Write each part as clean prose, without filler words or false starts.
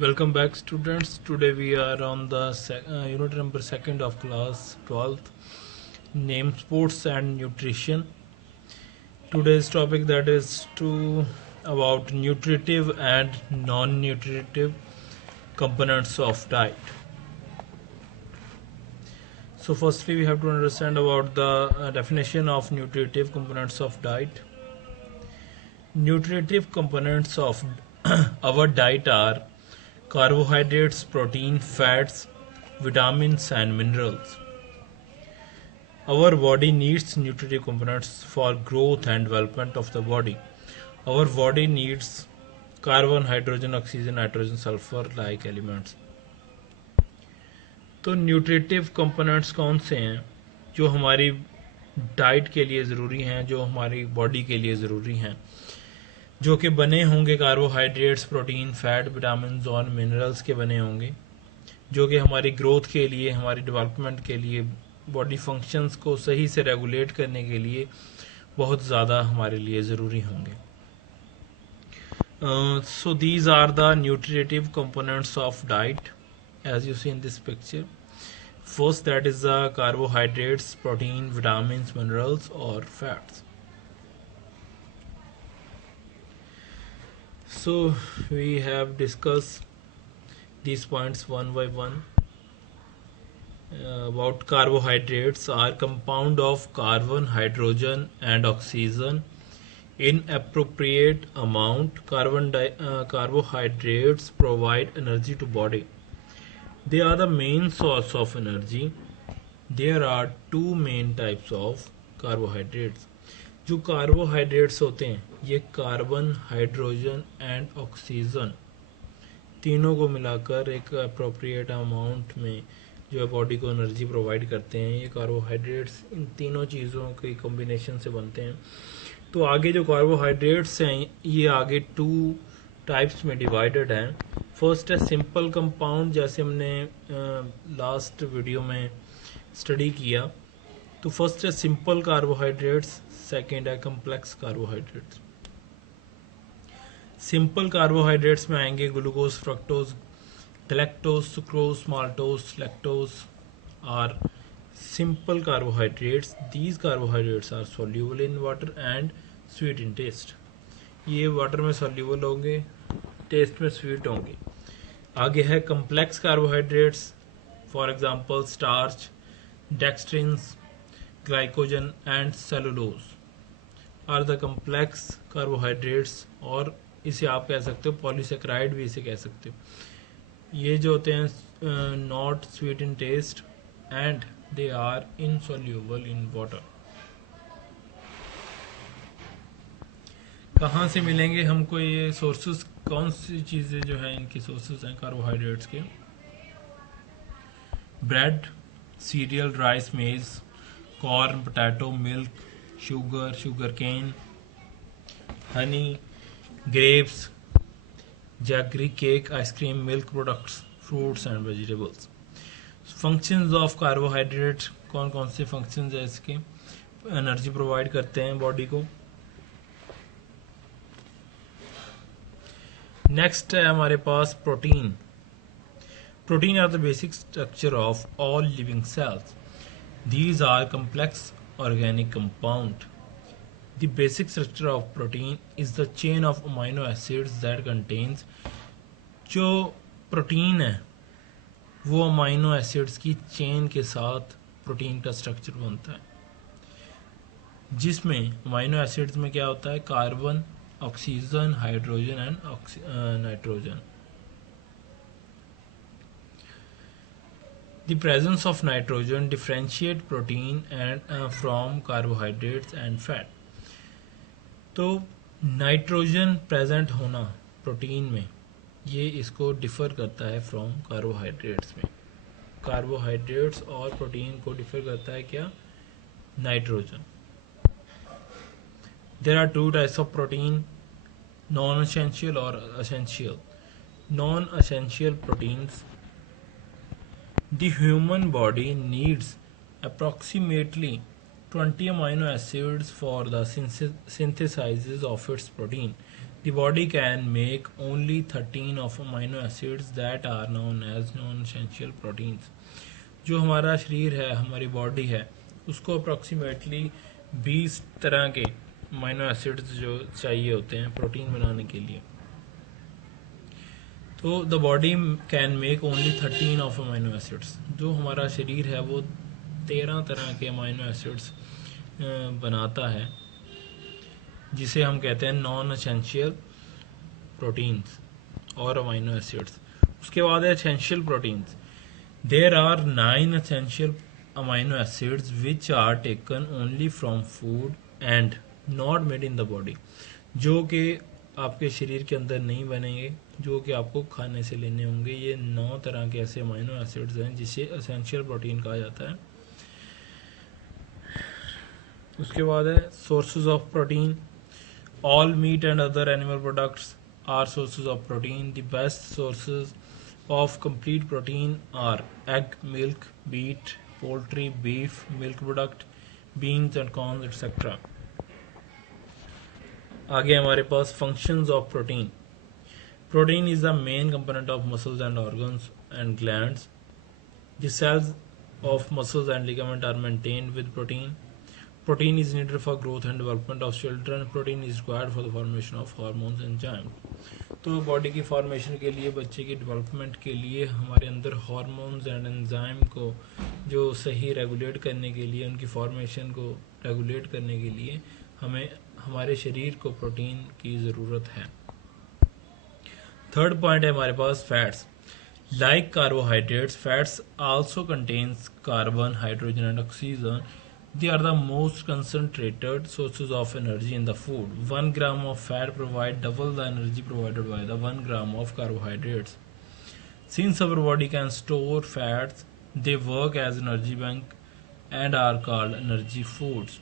Welcome back, students. Today we are on the unit number 2nd of class 12th, name, sports and nutrition. Today's topic that is about nutritive and non-nutritive components of diet. So firstly we have to understand about the definition of nutritive components of diet. Nutritive components of our diet are carbohydrates, protein, fats, vitamins and minerals. Our body needs nutritive components for growth and development of the body. Our body needs carbon, hydrogen, oxygen, nitrogen, sulfur like elements. तो nutritive components कौन से हैं जो हमारी diet के लिए ज़रूरी हैं, जो हमारी बॉडी के लिए ज़रूरी हैं, जो कि बने होंगे कार्बोहाइड्रेट्स, प्रोटीन, फैट, विटामिन और मिनरल्स के बने होंगे, जो कि हमारी ग्रोथ के लिए, हमारी डेवलपमेंट के लिए, बॉडी फंक्शंस को सही से रेगुलेट करने के लिए बहुत ज़्यादा हमारे लिए ज़रूरी होंगे. So these are the nutritive components of diet as you see in this picture. First, that is the carbohydrates, protein, vitamins, minerals or fats. So we have discussed these points one by one. About carbohydrates are compound of carbon, hydrogen and oxygen in appropriate amount. Carbohydrates provide energy to body. They are the main source of energy. There are two main types of carbohydrates. जो carbohydrates होते हैं ये carbon, hydrogen and oxygen तीनों को मिलाकर एक appropriate amount में जो है बॉडी को एनर्जी प्रोवाइड करते हैं. ये कार्बोहाइड्रेट्स इन तीनों चीज़ों के कॉम्बिनेशन से बनते हैं. तो आगे जो कार्बोहाइड्रेट्स हैं ये आगे टू टाइप्स में डिवाइडेड हैं. फर्स्ट है सिंपल कंपाउंड, जैसे हमने लास्ट वीडियो में स्टडी किया. तो फर्स्ट है सिंपल कार्बोहाइड्रेट्स, सेकेंड है कम्प्लेक्स कार्बोहाइड्रेट्स. सिंपल कार्बोहाइड्रेट्स में आएंगे glucose, fructose, galactose, sucrose, maltose, lactose are simple carbohydrates. These carbohydrates are soluble in water and sweet in taste. ये वाटर में soluble होंगे, टेस्ट में स्वीट होंगे. आगे है complex carbohydrates, for example starch, dextrins, glycogen and cellulose are the complex carbohydrates. और इसे आप कह सकते हो पॉलीसेक्राइड भी इसे कह सकते हो. ये जो होते हैं not sweet in taste and they are insoluble in water. कहाँ से मिलेंगे हमको ये सोर्सेस, कौन सी चीज़ें जो है इनकी सोर्सेस हैं कार्बोहाइड्रेट्स के? Bread, cereal, rice, maize, corn, potato, milk, sugar, sugar cane, honey, grapes, jaggery, cake, ice cream, milk products, fruits and vegetables. Functions of carbohydrate, कौन कौन से फंक्शंस है इसके? एनर्जी प्रोवाइड करते हैं बॉडी को. नेक्स्ट है हमारे पास protein. Protein are the basic structure of all living cells. These are complex organic compound. The basic structure of protein is the chain of amino acids that contains. जो protein है वो amino acids की chain के साथ protein का structure बनता है, जिसमें अमाइनो एसिड्स में क्या होता है? Carbon, oxygen, hydrogen and nitrogen. The presence of nitrogen differentiate protein and from carbohydrates and fat. तो नाइट्रोजन प्रेजेंट होना प्रोटीन में ये इसको डिफर करता है फ्रॉम कार्बोहाइड्रेट्स में. कार्बोहाइड्रेट्स और प्रोटीन को डिफर करता है क्या? Nitrogen. There are two types of protein, non essential और essential. Non essential proteins. The human body needs approximately 20 amino acids for the synthesis of its protein. The body can make only 13 of amino acids that are known as non-essential proteins. जो हमारा शरीर है, हमारी body है, उसको approximately 20 तरह के amino acids जो चाहिए होते हैं प्रोटीन बनाने के लिए. तो the body can make only 13 of amino acids. जो हमारा शरीर है वो 13 तरह के अमीनो एसिड्स बनाता है, जिसे हम कहते हैं नॉन एसेंशियल प्रोटीन्स और अमीनो एसिड्स. उसके बाद है essential proteins. There are 9 essential amino acids which are taken only from food and not made in the body. जो कि आपके शरीर के अंदर नहीं बनेंगे, जो कि आपको खाने से लेने होंगे. ये 9 तरह के ऐसे अमीनो एसिड्स हैं जिसे एसेंशियल प्रोटीन कहा जाता है. उसके बाद है sources of protein. All meat and other animal products are sources of protein. The best sources of complete protein are egg, milk, beet, poultry, beef, milk product, beans and corn etcetera. आगे हमारे पास functions of protein. Protein is the main component of muscles and organs and glands. The cells of muscles and ligament are maintained with protein. Protein is needed for growth and development of children. Protein is required for the formation of hormones and enzymes. तो body की formation के लिए, बच्चे की development के लिए हमारे अंदर हार्मोन्स एंड एंजाइम को जो सही रेगुलेट करने के लिए, उनकी फॉर्मेशन को रेगुलेट करने के लिए हमें हमारे शरीर को प्रोटीन की ज़रूरत है. थर्ड पॉइंट है हमारे पास fats. Like carbohydrates, fats also contains carbon, hydrogen and oxygen. They are the most concentrated sources of energy in the food. 1 gram of fat provides double the energy provided by the 1 gram of carbohydrates. Since our body can store fats, they work as energy bank and are called energy foods.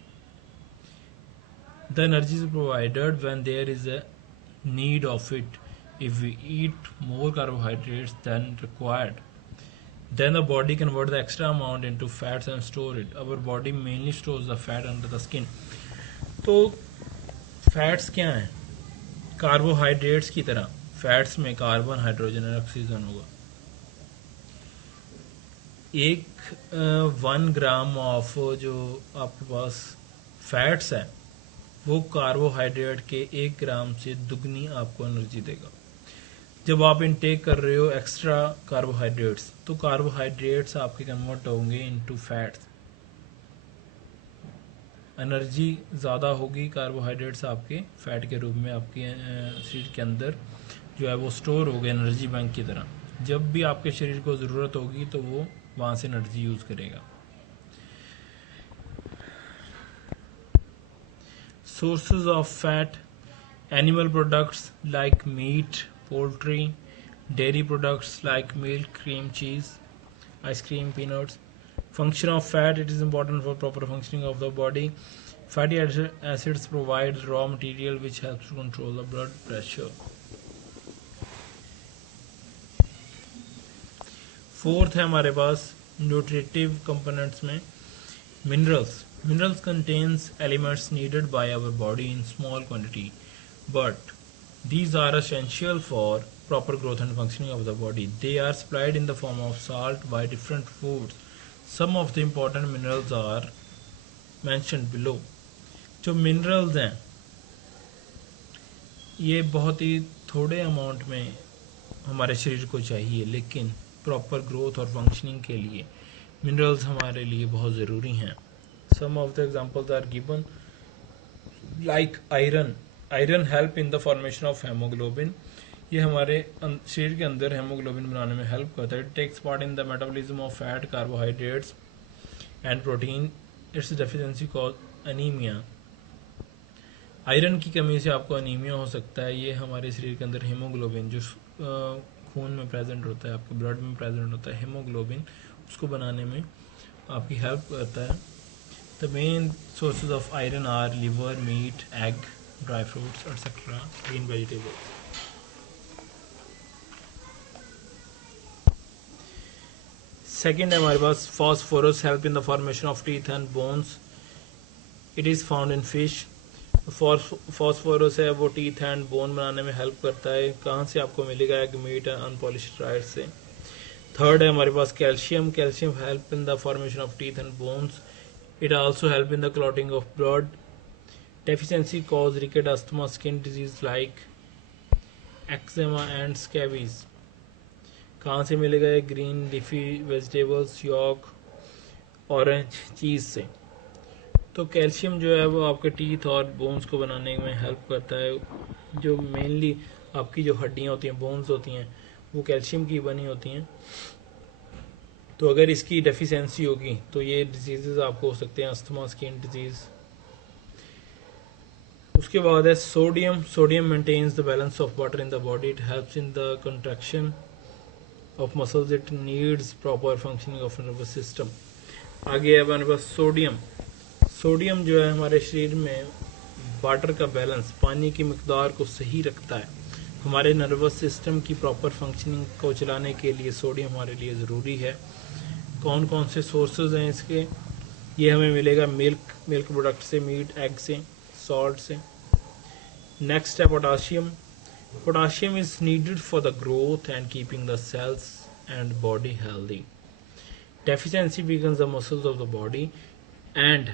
The energy is provided when there is a need of it. If we eat more carbohydrates than required, then the body converts the extra amount into fats and store it. Our body mainly stores the fat under the skin. तो fats क्या हैं? Carbohydrates की तरह fats में carbon, hydrogen और oxygen होगा. 1 gram of जो आपके पास फैट्स है वो कार्बोहाइड्रेट के 1 ग्राम से दुगनी आपको एनर्जी देगा. जब आप इनटेक कर रहे हो एक्स्ट्रा कार्बोहाइड्रेट्स, तो कार्बोहाइड्रेट्स आपके कन्वर्ट होंगे इनटू फैट्स. एनर्जी ज़्यादा होगी, कार्बोहाइड्रेट्स आपके फैट के रूप में आपके शरीर के अंदर जो है वो स्टोर हो गए एनर्जी बैंक की तरह. जब भी आपके शरीर को ज़रूरत होगी तो वो वहाँ से एनर्जी यूज़ करेगा. Sources of fat. Animal products like meat, poultry, dairy products like milk, cream, cheese, ice cream, peanuts. Function of fat. It is important for proper functioning of the body. Fatty acids provide raw material which helps to control the blood pressure. Fourth है हमारे पास nutritive components में minerals. Minerals contains elements needed by our body in small quantity, but these are essential for proper growth and functioning of the body. They are supplied in the form of salt by different foods. Some of the important minerals are mentioned below. जो minerals हैं ये बहुत ही थोड़े amount में हमारे शरीर को चाहिए, लेकिन प्रॉपर ग्रोथ और फंक्शनिंग के लिए मिनरल्स हमारे लिए बहुत ज़रूरी हैं. Some of the examples are given like iron. Iron help in the formation of haemoglobin. ये हमारे शरीर के अंदर हेमोग्लोबिन बनाने में हेल्प करता है. It takes part in the metabolism of fat, carbohydrates and protein. Its deficiency cause anaemia. Iron की कमी से आपको एनीमिया हो सकता है. ये हमारे शरीर के अंदर हेमोग्लोबिन जो खून में प्रेजेंट होता है, आपके ब्लड में प्रेजेंट होता है, हेमोग्लोबिन, उसको बनाने में आपकी हेल्प करता है. The main sources of iron are liver, meat, egg, dry fruits, etc., green vegetables. Second है हमारे पास phosphorus help in the formation of teeth and bones. It is found in fish. Phosphorus है वो teeth and bone बनाने में help करता है। कहाँ से आपको मिलेगा? Egg, meat and unpolished rice से। थर्ड है हमारे पास calcium. Calcium help in the formation of teeth and bones. It also help in the clotting of blood. Deficiency cause rickets, asthma, skin disease like eczema and scabies. कहाँ से मिलेगा? ये green leafy vegetables, yolk, orange, cheese से। तो calcium जो है वो आपके टीथ और बोन्स को बनाने में हेल्प करता है। जो मेनली आपकी जो हड्डियां होती हैं, बोन्स होती हैं, वो कैल्शियम की बनी होती हैं। तो अगर इसकी डेफिशिएंसी होगी तो ये डिजीजेस आपको हो सकते हैं, अस्थमा, स्किन डिजीज। उसके बाद है sodium. Sodium maintains the balance of water in the body. It helps in the contraction of muscles. It needs proper functioning of nervous system. आगे है हमारे पास सोडियम। सोडियम जो है हमारे शरीर में वाटर का बैलेंस, पानी की मिकदार को सही रखता है। हमारे नर्वस सिस्टम की प्रॉपर फंक्शनिंग को चलाने के लिए सोडियम हमारे लिए ज़रूरी है। कौन कौन से सोर्सेज हैं इसके? ये हमें मिलेगा मिल्क प्रोडक्ट से, मीट, एग से, सॉल्ट से। नेक्स्ट है potassium. Potassium is needed for the growth and keeping the cells and body healthy. Deficiency weakens the muscles of the body and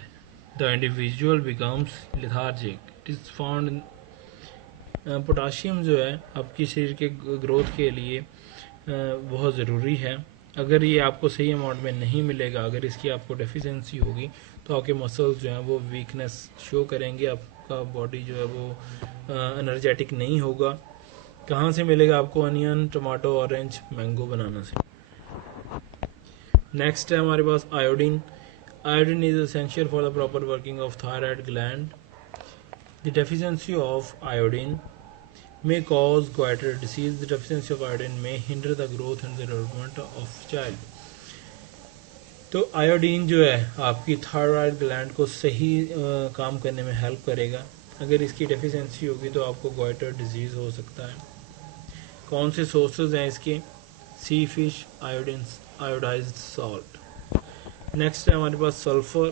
the individual becomes lethargic. It is found in potassium जो है आपकी शरीर के growth के लिए बहुत ज़रूरी है। अगर ये आपको सही अमाउंट में नहीं मिलेगा, अगर इसकी आपको डेफिशिएंसी होगी तो आपके मसल्स जो हैं वो वीकनेस शो करेंगे, आपका बॉडी जो है वो एनर्जेटिक नहीं होगा। कहाँ से मिलेगा आपको? Onion, tomato, orange, mango banana से। नेक्स्ट है हमारे पास iodine. Iodine is essential for the proper working of thyroid gland. The deficiency of iodine may cause goiter disease. The deficiency of iodine may hinder the growth and the development of child. तो iodine जो है आपकी thyroid gland को सही काम करने में help करेगा। अगर इसकी डेफिशिएंसी होगी तो आपको गोइटर डिजीज हो सकता है। कौन से सोर्सेज हैं इसके? Sea fish, iodine, iodised salt. Next है हमारे पास sulphur.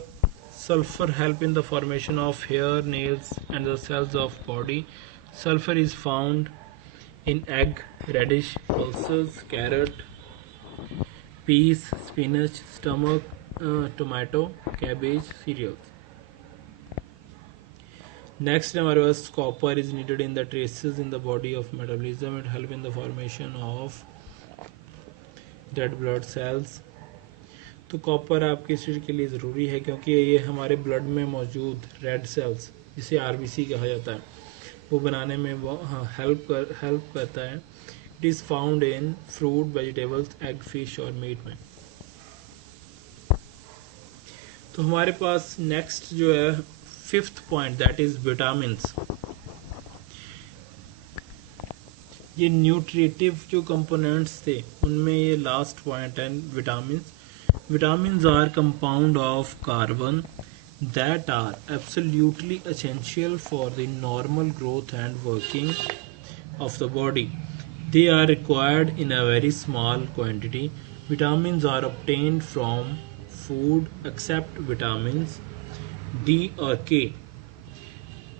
Sulphur help in the formation of hair, nails and the cells of body. Sulphur is found in egg, radish, pulses, carrot, peas, spinach, stomach, tomato, cabbage, cereals. Next है हमारे पास copper is needed in the traces in the body of metabolism. It help in the formation of red blood cells. तो copper आपके शरीर के लिए ज़रूरी है क्योंकि ये हमारे ब्लड में मौजूद रेड सेल्स, जिसे आरबीसी कहा जाता है, वो बनाने में वो हेल्प करता है। It is found in fruit, vegetables, egg, fish और मीट में। तो हमारे पास नेक्स्ट जो है fifth point, that is vitamins. ये न्यूट्रिटिव जो कंपोनेंट्स थे उनमें ये लास्ट पॉइंट है, vitamins. Vitamins are compound of carbon that are absolutely essential for the normal growth and working of the body. They are required in a very small quantity. Vitamins are obtained from food except vitamins D और K.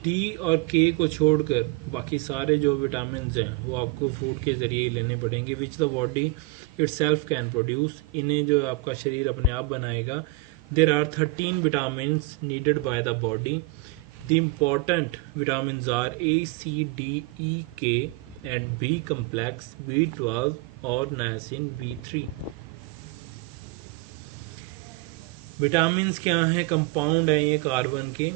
D और K को छोड़कर बाकी सारे जो vitamin हैं वो आपको फूड के जरिए लेने पड़ेंगे, which the body itself can produce. इन्हें जो आपका शरीर अपने आप बनाएगा। There are 13 vitamin needed by the body. The important vitamin are A, C, D, E, K and B complex, B12 और नायसिन B3। विटामिन क्या है? कंपाउंड है ये कार्बन के,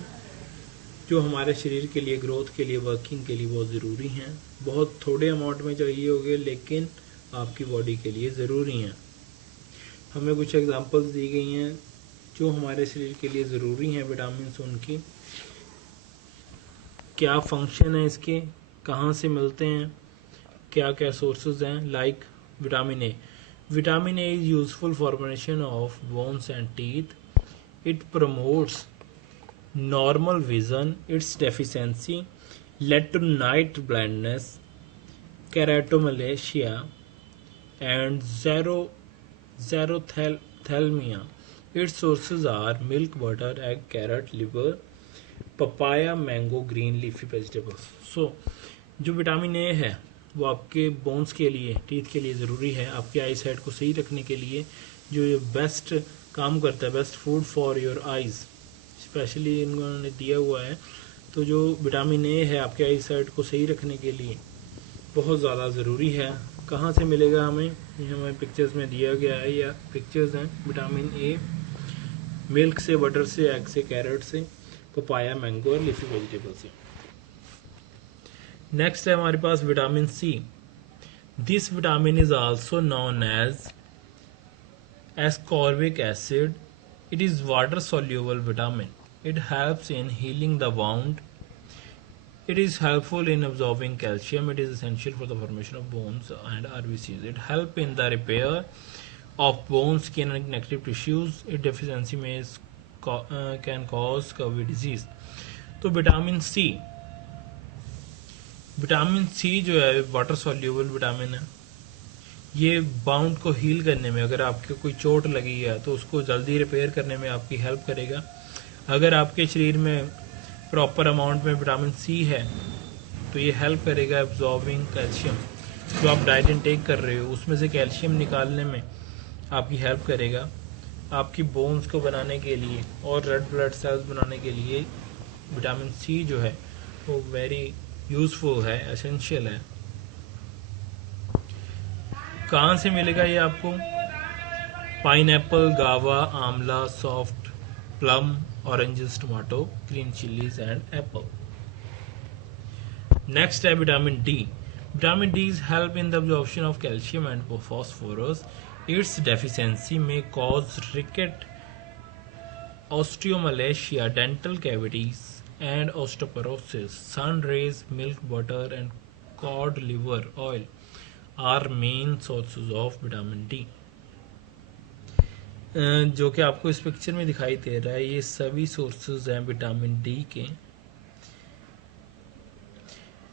जो हमारे शरीर के लिए, ग्रोथ के लिए, वर्किंग के लिए बहुत ज़रूरी हैं। बहुत थोड़े अमाउंट में चाहिए होंगे लेकिन आपकी बॉडी के लिए ज़रूरी हैं। हमें कुछ एग्जांपल्स दी गई हैं जो हमारे शरीर के लिए ज़रूरी हैं विटामिन, उनकी क्या फंक्शन है, इसके कहाँ से मिलते हैं, क्या क्या सोर्सेज हैं। Like vitamin A. Vitamin A is useful for formation of bones and teeth. It promotes normal vision. Its deficiency led to night blindness, keratomalacia and xerothalmia. Its sources are milk, butter, egg, carrot, liver, papaya, mango, green leafy vegetables. So जो vitamin ए है वो आपके bones के लिए, teeth के लिए ज़रूरी है, आपके आई साइट को सही रखने के लिए जो ये बेस्ट काम करता है, best food for your eyes specially इन्होंने दिया हुआ है। तो जो विटामिन ए है आपके आई साइट को सही रखने के लिए बहुत ज़्यादा ज़रूरी है। कहाँ से मिलेगा हमें, ये हमें पिक्चर्स में दिया गया है, या पिक्चर्स हैं। विटामिन ए मिल्क से, बटर से, एग से, कैरेट से, पपाया, मैंगो और लीफी वेजिटेबल से। नेक्स्ट है हमारे पास vitamin C. This vitamin is also known as ascorbic acid. It is water soluble vitamin. It helps in healing the wound. It is helpful in absorbing calcium. It is essential for the formation of bones and RBCs. It helps in the repair of bone, skin and connective tissues. Its deficiency can cause curvy disease. तो vitamin C जो है water soluble vitamin है। ये bound को heal करने में, अगर आपको कोई चोट लगी है तो उसको जल्दी रिपेयर करने में आपकी हेल्प करेगा। अगर आपके शरीर में प्रॉपर अमाउंट में विटामिन सी है तो ये हेल्प करेगा एब्जॉर्बिंग कैल्शियम। जो आप डाइट इनटेक कर रहे हो उसमें से कैल्शियम निकालने में आपकी हेल्प करेगा। आपकी बोन्स को बनाने के लिए और रेड ब्लड सेल्स बनाने के लिए विटामिन सी जो है वो वेरी यूजफुल है, एसेंशियल है। कहाँ से मिलेगा ये आपको? Pineapple, guava, amla, soft, plum, oranges, tomato, green chillies and apple. Next है vitamin D. Vitamin D help in the absorption of calcium and phosphorus. Its deficiency में cause rickets, osteomalacia, dental cavities and osteoporosis. Sun rays, milk, butter and cod liver oil are main sources of vitamin D. जो कि आपको इस picture में दिखाई दे रहा है, ये सभी सोर्सेज हैं विटामिन डी के।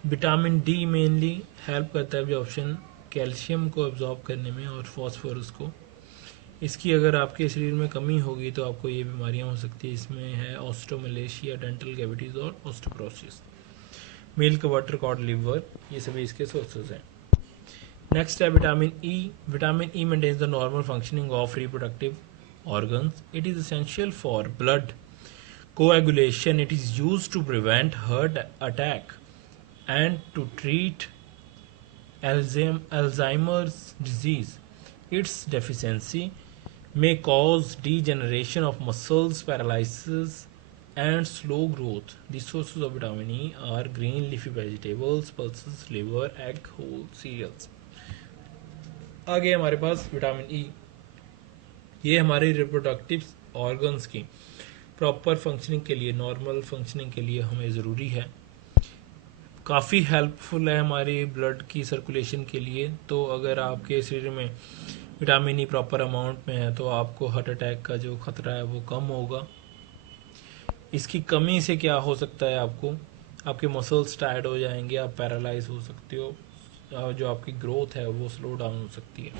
विटामिन डी मेनली हेल्प करता है एब्जॉर्प्शन, कैल्शियम को एब्जॉर्ब करने में और फॉस्फोरस को। इसकी अगर आपके शरीर में कमी होगी तो आपको ये बीमारियां हो सकती है। इसमें है ऑस्टोमलेशिया, डेंटल कैविटीज और osteoporosis. Milk, butter, cod liver, ये सभी इसके सोर्सेज हैं। नेक्स्ट है vitamin E. Vitamin E maintains the normal functioning of reproductive organs. It is essential for blood coagulation. It is used to prevent heart attack and to treat Alzheimer's disease. Its deficiency may cause degeneration of muscles, paralysis, and slow growth. The sources of vitamin E are green leafy vegetables, pulses, liver, egg, whole cereals. आगे हमारे पास vitamin E, ये हमारे reproductive organs की proper functioning के लिए, normal functioning के लिए हमें ज़रूरी है। काफ़ी हेल्पफुल है हमारी ब्लड की सर्कुलेशन के लिए। तो अगर आपके शरीर में विटामिन ई प्रॉपर अमाउंट में है तो आपको हार्ट अटैक का जो खतरा है वो कम होगा। इसकी कमी से क्या हो सकता है, आपके मसल्स टायर्ड हो जाएंगे, आप पैरालाइज हो सकते हो, जो आपकी ग्रोथ है वो स्लो डाउन हो सकती है।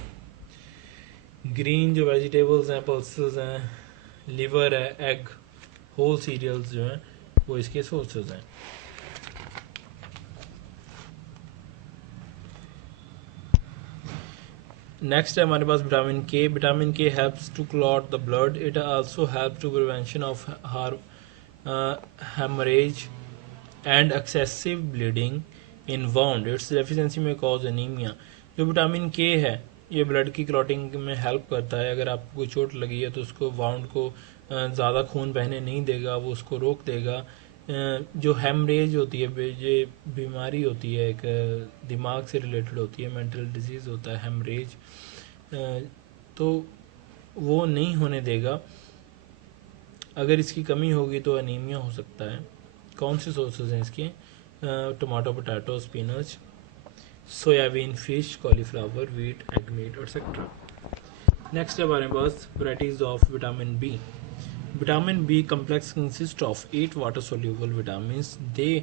ग्रीन जो वेजिटेबल्स हैं, पल्सेस हैं, लिवर है, एग, होल सीरियल्स जो हैं वो इसके सोर्सेज हैं। नेक्स्ट है हमारे पास vitamin K. Vitamin K helps to clot the blood. It also help to prevention of haemorrhage and excessive bleeding in wound. Its deficiency में कॉज एनीमिया. जो विटामिन के है ये ब्लड की क्लॉटिंग में हेल्प करता है। अगर आपको कोई चोट लगी है तो उसको वाउंड को ज़्यादा खून बहने नहीं देगा, वो उसको रोक देगा। जो हेमरेज होती है, ये बीमारी होती है, एक दिमाग से रिलेटेड होती है, मेंटल डिजीज़ होता है हेमरेज, तो वो नहीं होने देगा। अगर इसकी कमी होगी तो एनीमिया हो सकता है। कौन से सोर्सेज हैं इसके? Tomato, potato, spinach, soybean, fish, cauliflower, wheat, egg meat etcetera. Next है हमारे पास varieties of vitamin B. Vitamin B complex consists of 8 water-soluble vitamins. They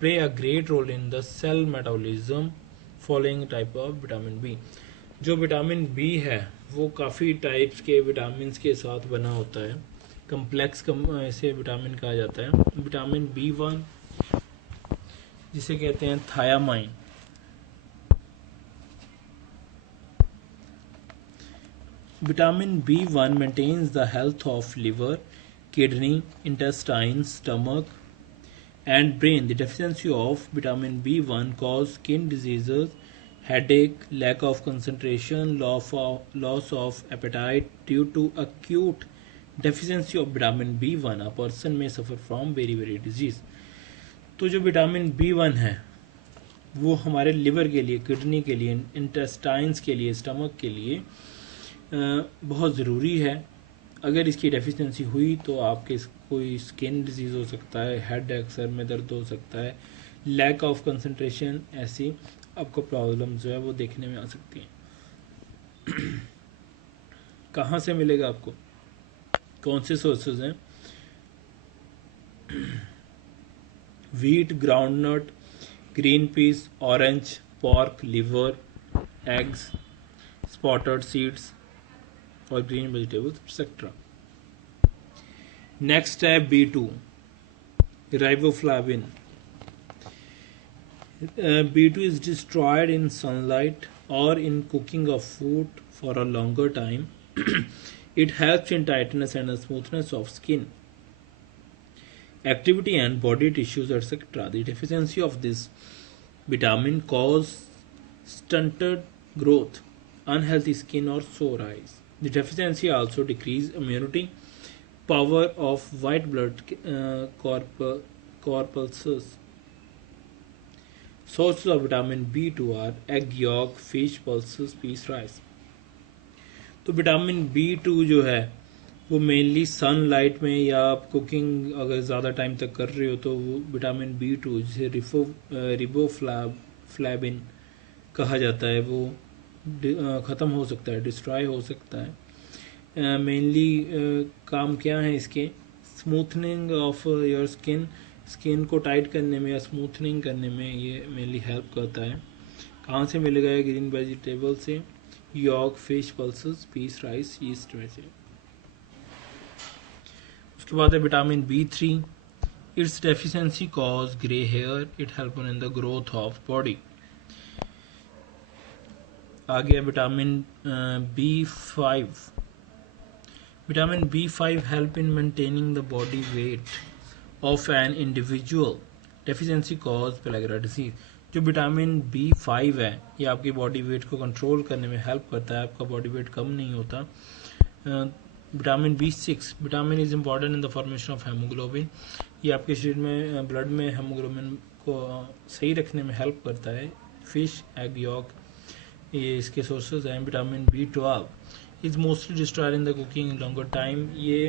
play a great role in the cell metabolism. Following type of vitamin B. जो vitamin B है वो काफ़ी types के vitamin के साथ बना होता है। कम्प्लेक्स इसे विटामिन कहा जाता है। विटामिन B1 जिसे कहते हैं thiamine. Vitamin B1 maintains the health of liver, kidney, intestines, stomach, and brain. The deficiency of vitamin B1 cause skin diseases, headache, lack of concentration, loss of appetite. Due to acute deficiency of vitamin B1, a person may suffer from very disease. तो जो vitamin B1 है वो हमारे liver के लिए, kidney के लिए, intestines के लिए, स्टमक के लिए बहुत ज़रूरी है। अगर इसकी डेफिशिएंसी हुई तो आपके कोई स्किन डिजीज़ हो सकता है, हेड एक, सर में दर्द हो सकता है, लैक ऑफ कंसंट्रेशन, ऐसी आपको प्रॉब्लम जो है वो देखने में आ सकती है। कहाँ से मिलेगा आपको, कौन से सोर्सेज हैं? Wheat, groundnut, green peas, orange, pork, liver, eggs, spotted seeds और ग्रीन वेजिटेबल्स एक्सेट्रा। नेक्स्ट है B2, riboflavin. B2 is destroyed in sunlight or in cooking of food for a longer time. It helps in tightness and smoothness of skin, activity and body tissues, etc. The deficiency of this vitamin cause stunted growth, unhealthy skin or sore eyes. The deficiency also decrease immunity, power of white blood corpuscles. Sources of vitamin B2 are egg yolk, fish, pulses, peas, rice. तो vitamin B2 जो है वो mainly sunlight में या आप cooking अगर ज़्यादा time तक कर रहे हो तो वो विटामिन B2 जिसे रिबोफ्लाविन कहा जाता है वो ख़त्म हो सकता है, डिस्ट्रॉय हो सकता है। मेनली काम क्या है इसके? स्मूथनिंग ऑफ योर स्किन को टाइट करने में या स्मूथनिंग करने में ये मेनली हेल्प करता है। कहाँ से मिलेगा ये? ग्रीन वेजिटेबल से, yolk, fish, pulses, peas, rice, yeast में से। उसके बाद है vitamin B3। Its deficiency cause grey hair, it help in the growth of body. आगे vitamin B5। Vitamin B5 help in maintaining the body weight of an individual. Deficiency cause pellagra disease. जो vitamin B5 है ये आपकी body weight को control करने में help करता है, आपका बॉडी वेट कम नहीं होता। Vitamin B6। Vitamin is important in the formation of haemoglobin. ये आपके शरीर में ब्लड में हेमोग्लोबिन को सही रखने में हेल्प करता है। फिश, एग यॉक ये इसके सोर्सेज हैं। Vitamin B12 is mostly destroyed in the cooking longer time. ये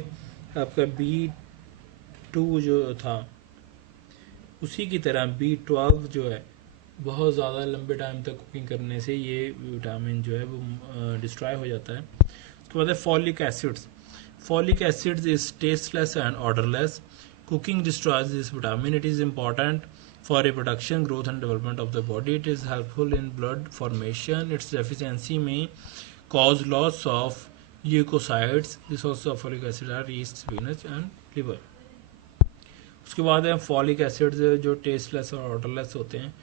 आपका B2 जो था उसी की तरह B12 जो है बहुत ज़्यादा लंबे टाइम तक कुकिंग करने से ये विटामिन जो है वो डिस्ट्रॉय हो जाता है। उसके बाद है folic acids. Folic acids is tasteless and odourless. Cooking destroys this vitamin. It is important for reproduction, growth and development of the body. It is helpful in blood formation. Its deficiency may cause loss of leukocytes. The sources of folic acid are yeast, spinach and liver. उसके बाद है folic acid जो tasteless और odourless होते हैं,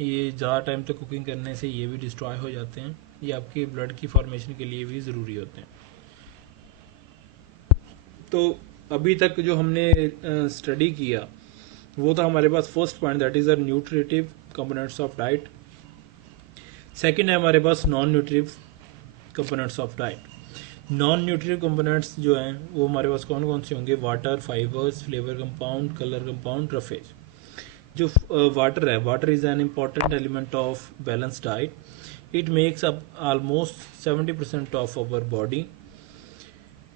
ये ज़्यादा time तक कुकिंग करने से ये भी डिस्ट्रॉय हो जाते हैं। ये आपकी ब्लड की फॉर्मेशन के लिए भी ज़रूरी होते हैं। तो अभी तक जो हमने स्टडी किया वो था हमारे पास first point, that is nutritive components of diet. Second है हमारे पास non nutritive components of diet. Non nutritive components जो हैं वो हमारे पास कौन कौन से होंगे? Water, fibres, flavour compound, colour compound, roughage. जो वाटर है, water is an important element of balance diet. It makes up almost 70% of our body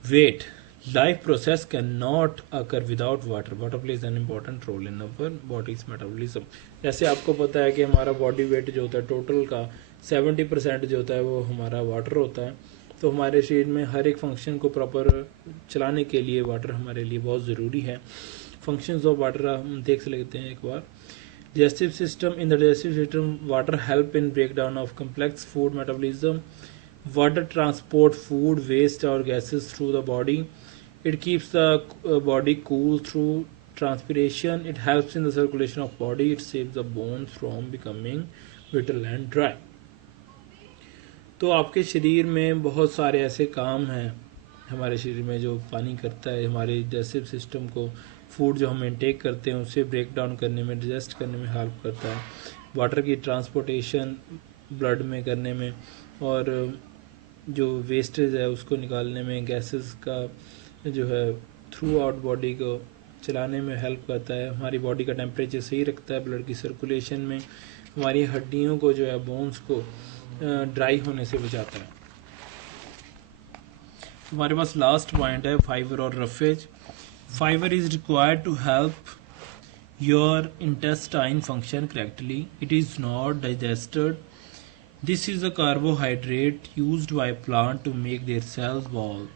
weight. Life process cannot occur without water. Water plays an important role in our body's metabolism. जैसे आपको पता है कि हमारा body weight जो होता है total का 70% जो होता है वो हमारा वाटर होता है। तो हमारे शरीर में हर एक फंक्शन को प्रॉपर चलाने के लिए वाटर हमारे लिए बहुत ज़रूरी है। फंक्शंस ऑफ वाटर हम देख लेते हैं एक बार। digestive system. In the digestive system, water help in breakdown of complex food metabolism. Water transport food, waste or gases through the body. It keeps the body cool through transpiration. It helps in the circulation of body. It saves the bones from becoming brittle and dry. तो आपके शरीर में बहुत सारे ऐसे काम हैं हमारे शरीर में जो पानी करता है, हमारे डाइजेस्टिव सिस्टम को, फूड जो हम इनटेक करते हैं उसे ब्रेक डाउन करने में, डाइजेस्ट करने में हेल्प करता है, वाटर की ट्रांसपोर्टेशन ब्लड में करने में, और जो वेस्टेज है उसको निकालने में, गैसेस का जो है थ्रू आउट बॉडी को चलाने में हेल्प करता है, हमारी बॉडी का टेम्परेचर सही रखता है, ब्लड की सर्कुलेशन में, हमारी हड्डियों को जो है बोन्स को ड्राई होने से बचाता है। हमारे पास लास्ट पॉइंट है फाइबर और roughage. Fibre is required to help your intestine function correctly. It is not digested. This is a carbohydrate used by plant to make their cells wall.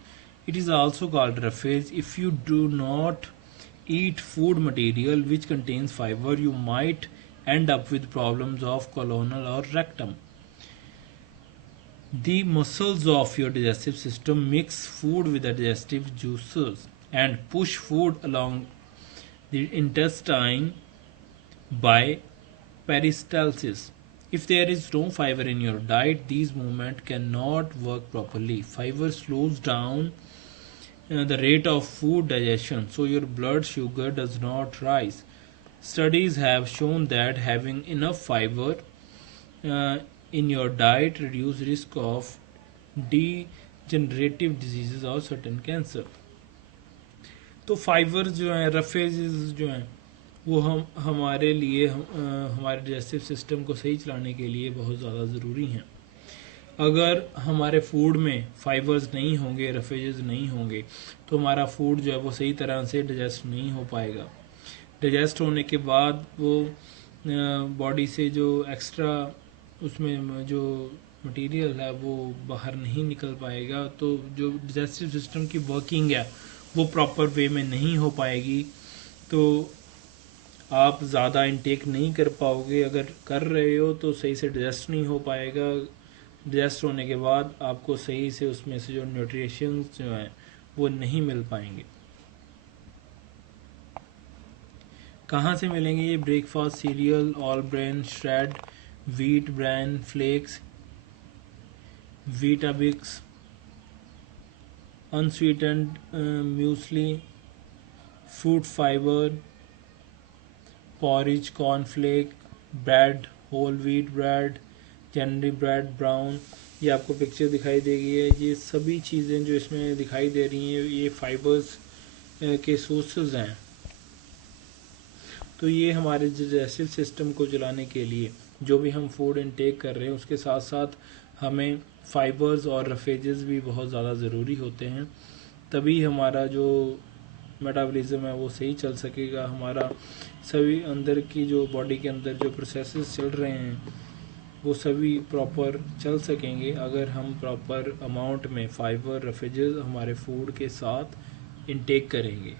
It is also called roughage. If you do not eat food material which contains fiber, you might end up with problems of colonal or rectum. The muscles of your digestive system mix food with the digestive juices and push food along the intestine by peristalsis. If there is no fiber in your diet, these movements cannot work properly. Fiber slows down the rate of food digestion, so your blood sugar does not rise. Studies have shown that having enough fiber in your diet reduce risk of degenerative diseases और certain cancer. तो fibre जो है, roughages जो हैं, वो हमारे लिए हमारे डाइजेस्टिव सिस्टम को सही चलाने के लिए बहुत ज़्यादा ज़रूरी हैं। अगर हमारे फूड में फाइबर्स नहीं होंगे, रफेजेस नहीं होंगे, तो हमारा फूड जो है वो सही तरह से डाइजेस्ट नहीं हो पाएगा। डाइजेस्ट होने के बाद वो बॉडी से जो एक्स्ट्रा उसमें जो मटेरियल है वो बाहर नहीं निकल पाएगा, तो जो डाइजेस्टिव सिस्टम की वर्किंग है वो प्रॉपर वे में नहीं हो पाएगी, तो आप ज़्यादा इनटेक नहीं कर पाओगे। अगर कर रहे हो तो सही से डाइजेस्ट नहीं हो पाएगा। डाइजेस्ट होने के बाद आपको सही से उसमें से जो न्यूट्रिशंस जो हैं वो नहीं मिल पाएंगे। कहाँ से मिलेंगे ये? Breakfast cereal, all bran shred, wheat bran flakes, Weetabix, unsweetened muesli, fruit fibre, porridge, cornflake, bread, whole wheat bread, generally bread brown, ये आपको पिक्चर दिखाई देगी है। ये सभी चीज़ें जो इसमें दिखाई दे रही हैं ये फाइबर्स के सोर्सेज हैं। तो ये हमारे डाइजेस्टिव सिस्टम को चलाने के लिए जो भी हम फूड इनटेक कर रहे हैं उसके साथ साथ हमें फाइबर्स और रफेजेस भी बहुत ज़्यादा ज़रूरी होते हैं, तभी हमारा जो मेटाबॉलिज्म है वो सही चल सकेगा। हमारा सभी अंदर की जो बॉडी के अंदर जो प्रोसेसेस चल रहे हैं वो सभी प्रॉपर चल सकेंगे अगर हम प्रॉपर अमाउंट में फाइबर, रफेजेस हमारे फूड के साथ इनटेक करेंगे।